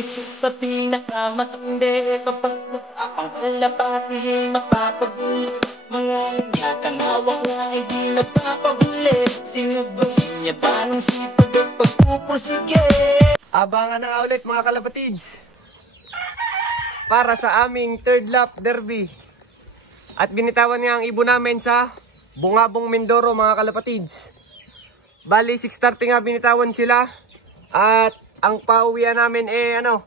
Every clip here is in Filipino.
isa sa pinakamatindi kapag ang kalapati mapapabili. Mga inyatang hawak na hindi napapabili. Sinubuhin niya ba ng sipag at pagpupursige? Abangan na ulit mga kalapatids para sa aming third lap derby. At binitawan niya ang ibon namin sa Bungabong Mindoro mga kalapatids. Bali 6:30 nga binitawan sila. At ang pauwian namin 1-2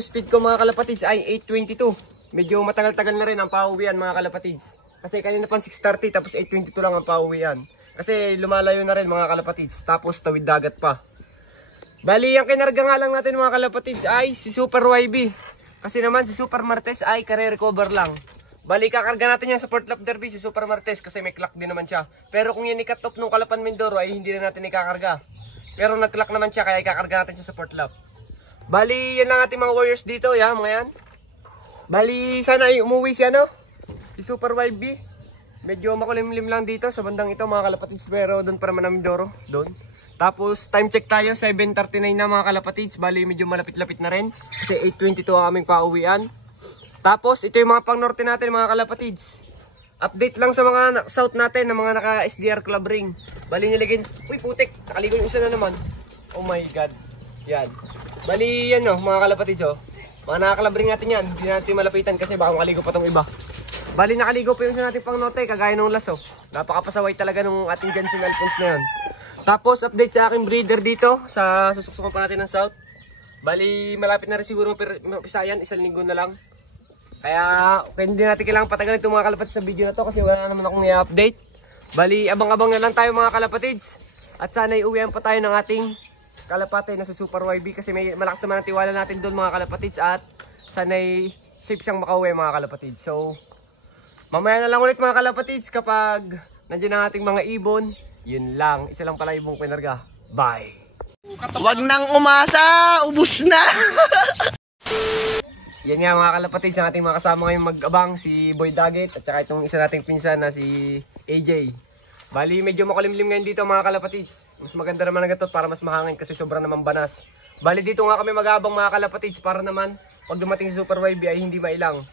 speed ko mga kalapatids ay 8:22. Medyo matagal-tagal na rin ang pauwian mga kalapatids. Kasi kanina pa 6:30 tapos 8:22 lang ang pauwian. Kasi lumalayo na rin mga kalapatids. Tapos tawid dagat pa. Bali ang kinarga nga lang natin mga kalapatids ay si Super YB. Kasi naman si Super Martes ay kare-recover lang. Bali kakarga natin yan sa Fourth Lap Derby si Super Martes kasi may clock din naman siya. Pero kung yan i-cut off nung Kalapan Mindoro ay hindi na natin ikakarga. Pero nag-clock naman siya kaya ikakarga natin siya sa Fourth Lap. Bali yan lang ating mga warriors dito, mga yan. Bali sana ay umuwi si si Super YB. Medyo makulimlim lang dito sa bandang ito mga kalapatids, pero doon pa naman ang Mindoro, doon. Tapos time check tayo 7:39 na mga kalapatids. Bali medyo malapit-lapit na rin kasi 8:22 ang aming pauwian. Tapos ito yung mga pang norte natin mga kalapatids. Update lang sa mga south natin na mga naka SDR Club Ring. Bali niligin, uy putik, nakaligo yung isa na naman. Oh my god. Yan. Bali yan mga kalapatids Mga naka-club ring natin yan. Hindi natin malapitan kasi baka makaligo pa tong iba. Bali nakaligo pa yung isa natin pang norte kagaya nung laso. Napakapasaway talaga nung ating Jensen Alphonse na yun. Tapos update sa aking breeder dito sa susuksukan pa natin ng south. Bali malapit na rin siguro mapisayan, isang linggo na lang. Kaya hindi natin kailangan patagalin itong mga kalapatids sa video na to kasi wala naman akong i-update. Bali abang-abang na lang tayo mga kalapatids. At sana iuwihan pa tayo ng ating kalapate na si Super YB kasi may malakas naman ang tiwala natin doon mga kalapatids. At sana safe siyang makauwi mga kalapatids. So mamaya na lang ulit mga kalapatids kapag nandiyan ang ating mga ibon. Yun lang, isa lang pala ibong pinarga. Bye! Wag nang umasa, ubus na! Yan nga mga kalapatids, ang ating mga kasama ngayong mag-abang, si Boy Daggett at saka itong isa nating pinsan na si AJ. Bali medyo makulimlim ngayon dito mga kalapatids. Mas maganda naman ang gatot para mas mahangin kasi sobrang naman banas. Bali dito nga kami mag-abang mga kalapatids para naman pag dumating si Super YB ay hindi mailang.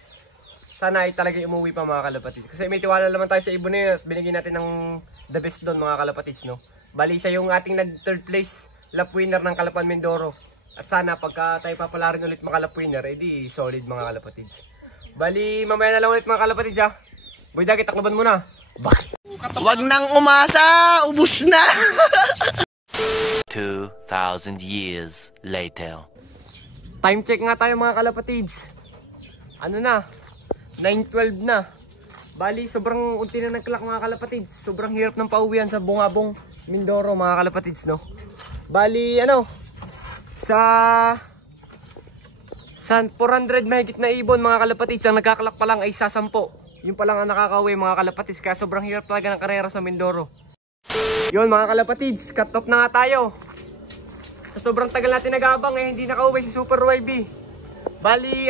Sana ay talaga umuwi pa mga kalapatids. Kasi may tiwala naman tayo sa ibon na yun at binigyan natin ng the best doon mga kalapatids Bali siya yung ating nag third place lap winner ng Kalapan Mindoro. At sana pagka tayo papala rin ulit mga lap winner, edi solid mga kalapatids. Bali mamaya na lang ulit mga kalapatids Boy Daggett, taklaban mo na. Bye! Wag nang umasa, ubus na! 2,000 years later. Time check nga tayo mga kalapatids. Ano na? 9:12 na. Bali sobrang unti na nag-clock mga kalapatids. Sobrang hirap ng pauwian sa Bungabong Mindoro mga kalapatids Bali sa 400 mahigit na ibon mga kalapatids ang nagkakalak pa lang ay sa 10. Yun pa lang ang nakakauwi mga kalapatids kaya sobrang hirap talaga ng karera sa Mindoro. Yun mga kalapatids, cut off na nga tayo. Sa sobrang tagal natin nag-aabang hindi nakauwi si Super YB. Bali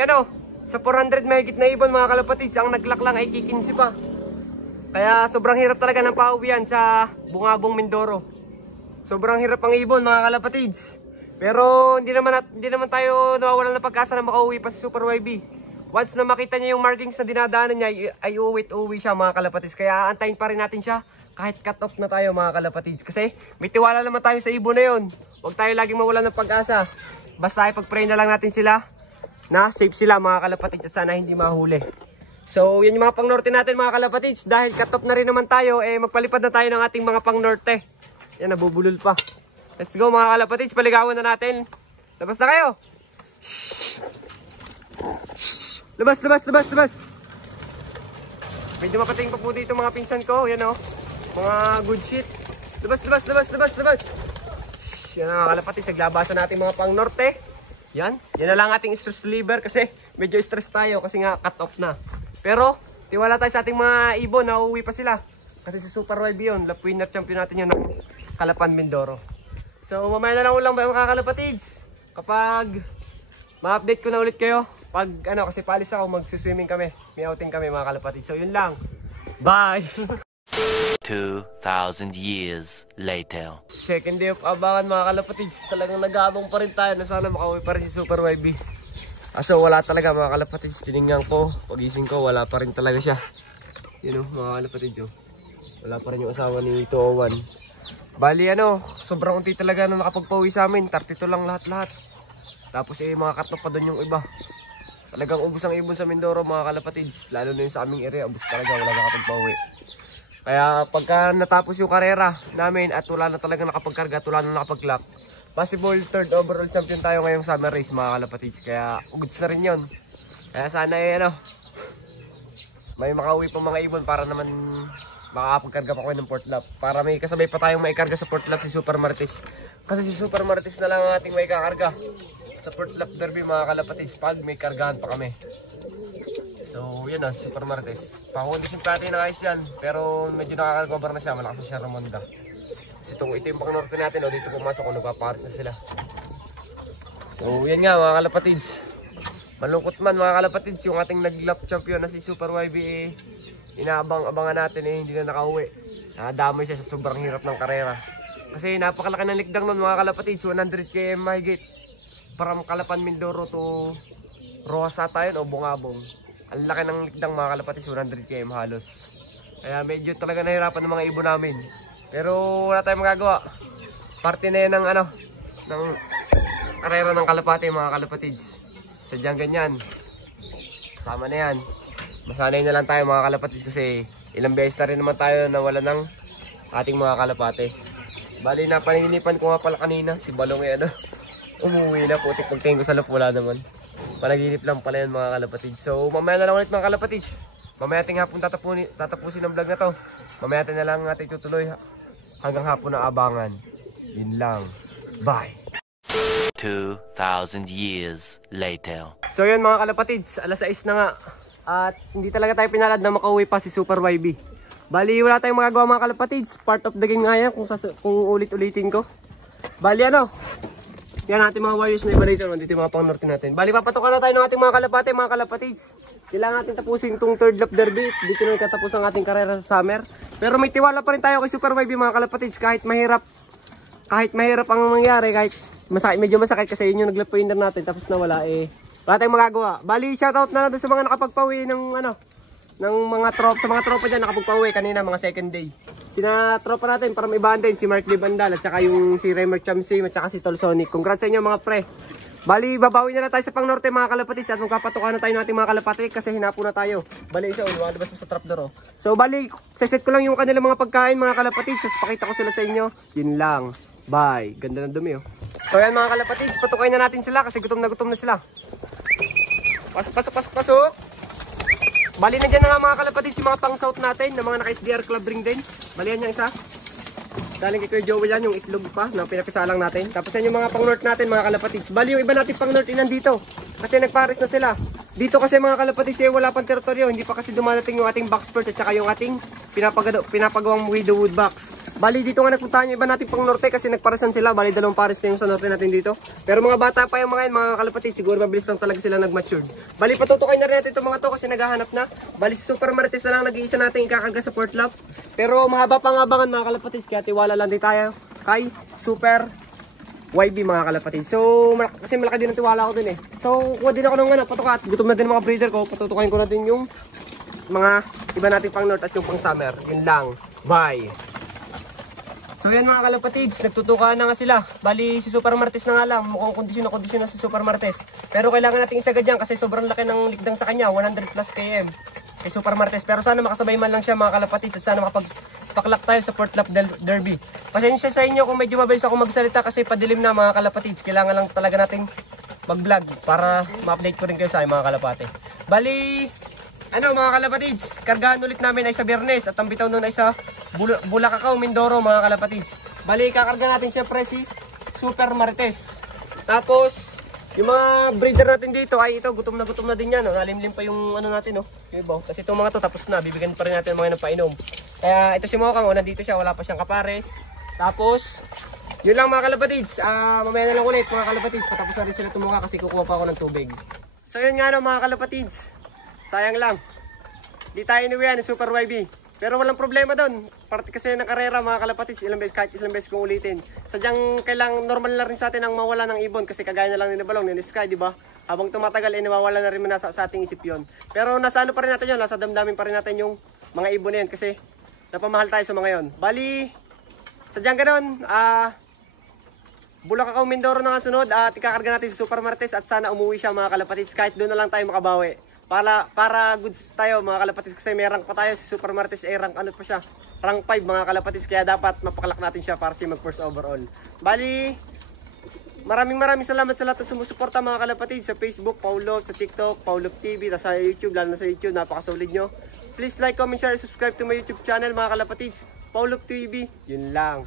sa 400 mahigit na ibon mga kalapatids ang naglak lang ay kikinsi pa. Kaya sobrang hirap talaga ng pauwian sa Bungabong Mindoro. Sobrang hirap ang ibon mga kalapatids. Pero hindi naman tayo nawawalan ng pagkasa na makauwi pa si Super YB. Once na makita niya yung markings na dinadaanan niya ay uwi siya mga kalapatids. Kaya antayin pa rin natin siya kahit cut off na tayo mga kalapatids. Kasi may tiwala naman tayo sa ibon na yun. Huwag tayo laging mawalan ng pag-asa. Basta ipag-pray na lang natin sila na safe sila mga kalapatids at sana hindi mahuli. So yan yung mga pang norte natin mga kalapatids. Dahil cut off na rin naman tayo magpalipad na tayo ng ating mga pang norte. Yan nabubulol pa. Let's go mga kalapatids, paligawan na natin. Labas na kayo. Shhh. Shhh. Labas. Medyo mapating pa po dito mga pinsan ko. Yan mga good shit. Labas. Shhh. Yan mga kalapatids, naglabasan natin mga pang norte. Yan na lang ating stress reliever kasi medyo stress tayo kasi nga cut off na. Pero tiwala tayo sa ating mga ibon na uuwi pa sila. Kasi si Super YB yun, lap winner champion natin yun ng Kalapan Mindoro. So mamaya na lang ulang ba mga kalapatids. Kapag ma-update ko na ulit kayo. Pag kasi palis ako, mag-swimming kami. May outing kami mga kalapatids. So yun lang. Bye! 2,000 years later. Second day of abangan mga kalapatids. Talagang nag-aabang pa rin tayo na sana makauwi pa rin si Super YB. Aso wala talaga mga kalapatids. Tinignan ko, pagising ko, wala pa rin talaga siya. Yun o mga kalapatids o. Wala pa rin yung asawa ni 201. Bali sobrang unti talaga na nakapagpauwi sa amin. 32 lang lahat-lahat. Tapos mga katnop pa doon yung iba. Talagang ubos ang ibon sa Mindoro mga kalapatids. Lalo na yung sa aming area, ubos talaga, wala nakapagpauwi. Kaya pagka natapos yung karera namin at wala na talaga nakapagkarga, wala na nakapag-lock, possible third overall champion tayo ngayong summer race mga kalapatids. Kaya goods na rin yun. Kaya sana may makauwi pa mga ibon para naman makakapagkarga pa ko ng port lap. Para may kasabay pa tayong maikarga sa port lap si Super Martes. Kasi si Super Martes na lang ang ating may kakarga sa port lap derby mga kalapatids pag may kargahan pa kami. So yun Super Martes. Pakondisyon pa natin ng ayos yan. Pero medyo nakaka-recover na siya. Malakas na siya Ramonda. Kasi ito yung pang-norte natin. Dito pumasok kung nagpapares na sila. So yan nga mga kalapatids. Malungkot man mga kalapatids. Yung ating nag-lap champion na si Super YB inaabang-abangan natin hindi na nakauwi. Nadamay siya sa sobrang hirap ng karera. Kasi napakalaki ng likdang nun mga kalapatids. 100 km mahigit. From Calapan, Mindoro to Rojas ata yun o Bungabong. Ang laki ng likdang mga kalapatids, 100 km halos. Kaya medyo talaga nahirapan ng mga ibon namin. Pero wala tayong magagawa. Parte na yan ng ng karera ng kalapati mga kalapatids. Sadyang ganyan. Kasama na yan. Masanay na lang tayo mga kalapatids kasi ilang beses na rin naman tayo na wala ng ating mga kalapate. Bali na paninipan ko nga pala kanina si Balong umuwi na, putik pagtingin ko sa loob wala naman. Panaginip lang pala yan mga kalapatids. So mamaya na lang ulit mga kalapatids. Mamaya ating hapon tatapusin ang vlog na to. Mamaya na lang natin itutuloy hanggang hapon na abangan. Yun lang. Bye! 2,000 years later. So yun mga kalapatids, alas 6 na nga. At hindi talaga tayo pinalad na makauwi pa si Super YB. Bali wala tayong magagawa mga kalapatids. Part of the game nga yan kung ulit-ulitin ko. Bali yan natin mga wires na iba dito. Dito yung mga pang-norte natin. Bali papatukan na tayo ng ating mga kalapate, mga kalapatids. Kailangan natin tapusin itong third lap derby. Dito na itatapos ang ating karera sa summer. Pero may tiwala pa rin tayo kay Super YB mga kalapatids. Kahit mahirap ang mangyari, kahit medyo masakit kasi yun yung naglap winder natin tapos nawala wala tayong magagawa. Bali shoutout na doon sa mga nakapagpauwi ng mga tropa dyan nakapagpauwi kanina mga second day. Sina tropa natin para may ibahan din si Mark Lee Bandal at saka yung si Remer Chamsi at saka si Tol Sonic. Congrats sa inyo mga pre. Bali babawi na tayo sa pang-norte mga kalapatids at magpapatukan na tayo ng ating mga kalapati kasi hinapo na tayo. Bali isa lumabas sa trapdoor. So bali set ko lang yung kanilang mga pagkain mga kalapatids. Tapos pakita ko sila sa inyo. Yun lang. Bye. Ganda ng dumi So yan mga kalapatids, patukain na natin sila kasi gutom na sila. Pasok. Bali na dyan na nga mga kalapatids yung mga pang-south natin na mga naka-SDR club ring din. Bali yan yung isa. Galing kay Kuya Joey yan, yung itlog pa na pinapisalang natin. Tapos yan yung mga pang-north natin mga kalapatids. Bali yung iba natin pang-north nandito. Kasi nagpares na sila. Dito kasi mga kalapatids wala pang teritoryo. Hindi pa kasi dumadating yung ating box spurt at saka yung ating pinapagawang widow wood box. Bali dito nga nagpuntahan yung iba natin pang norte kasi nagparasan sila. Bali dalawang pares na yung sa norte natin dito. Pero mga bata pa yung mga kalapatids, siguro mabilis lang talaga sila nag-mature. Bali patutukay na rin natin itong mga to kasi naghahanap na. Bali si Super Martes na lang nag-iisa natin ikakarga sa port lap. Pero mahaba pang abangan mga kalapatids kaya tiwala lang din tayo kay Super YB mga kalapatids. So kasi malaki din ang tiwala ko dun So kuha din ako ng patukat. Gutom na din mga breeder ko. Patutukayin ko na din yung mga iba natin pang north at yung pang summer. Yun lang. Bye! So yan mga kalapatids, nagtutukaan na nga sila. Bali si Super Martes na nga lang, mukhang kondisyon na si Super Martes. Pero kailangan nating isagad yan kasi sobrang laki ng ligdang sa kanya, 100 plus km kay Super Martes. Pero sana makasabay man lang siya mga kalapatids at sana makapagpaklak tayo sa port lap derby. Pasensya sa inyo kung medyo mabilis ako magsalita kasi padilim na mga kalapatids. Kailangan lang talaga nating mag-vlog para ma-update ko rin kayo sa mga kalapate. Bali mga kalapatids, kargahan ulit namin ay sa Biyernes at ang bitaw nun ay sa Bulacacao, Mindoro mga kalapatids. Bali, kakarga natin siyempre si Super Martes. Tapos, yung mga breeder natin dito ay ito, gutom na din yan. Nalimlim pa yung natin, yung ibaw. Kasi itong mga to tapos na, bibigyan pa rin natin mga napainom. Kaya ito si Mokang, nandito siya, wala pa siyang kapares. Tapos, yun lang mga kalapatids. Mamaya na lang ulit mga kalapatids. Patapos na rin sila tumuka kasi kukuha pa ako ng tubig. So yun nga mga kalapatids. Sayang lang. Di tayo inuwihan ni Super YB. Pero walang problema doon. Parte kasi ng karera mga kalapatids, kahit ilang beses kong ulitin. Sadyang kailang normal na rin sa atin ang mawala ng ibon kasi kagaya na lang ni Balong, ni Sky, di ba? Habang tumatagal ay nawawala na rin sa ating isip yun. Pero nasa ano pa rin natin yun, nasa damdamin pa rin natin yung mga ibon na yun kasi napamahal tayo sa mga yun. Bali, sadyang ganun, Bulacan Mindoro na nga sunod at ikakarga natin sa Super Martes at sana umuwi siya mga kalapatids kahit doon na lang tayo makabawi. Para goods tayo mga kalapatids kasi may rank pa tayo si Super Martes rank ano pa siya, rank 5 mga kalapatids kaya dapat mapakalak natin siya para siya mag first overall. Bali, maraming salamat sa lahat ng sumusuporta mga kalapatids sa Facebook, Paulo, sa TikTok, Paulo TV, sa YouTube, lalo na sa YouTube, napakasolid nyo. Please like, comment, share, subscribe to my YouTube channel mga kalapatids, Paulo TV, yun lang.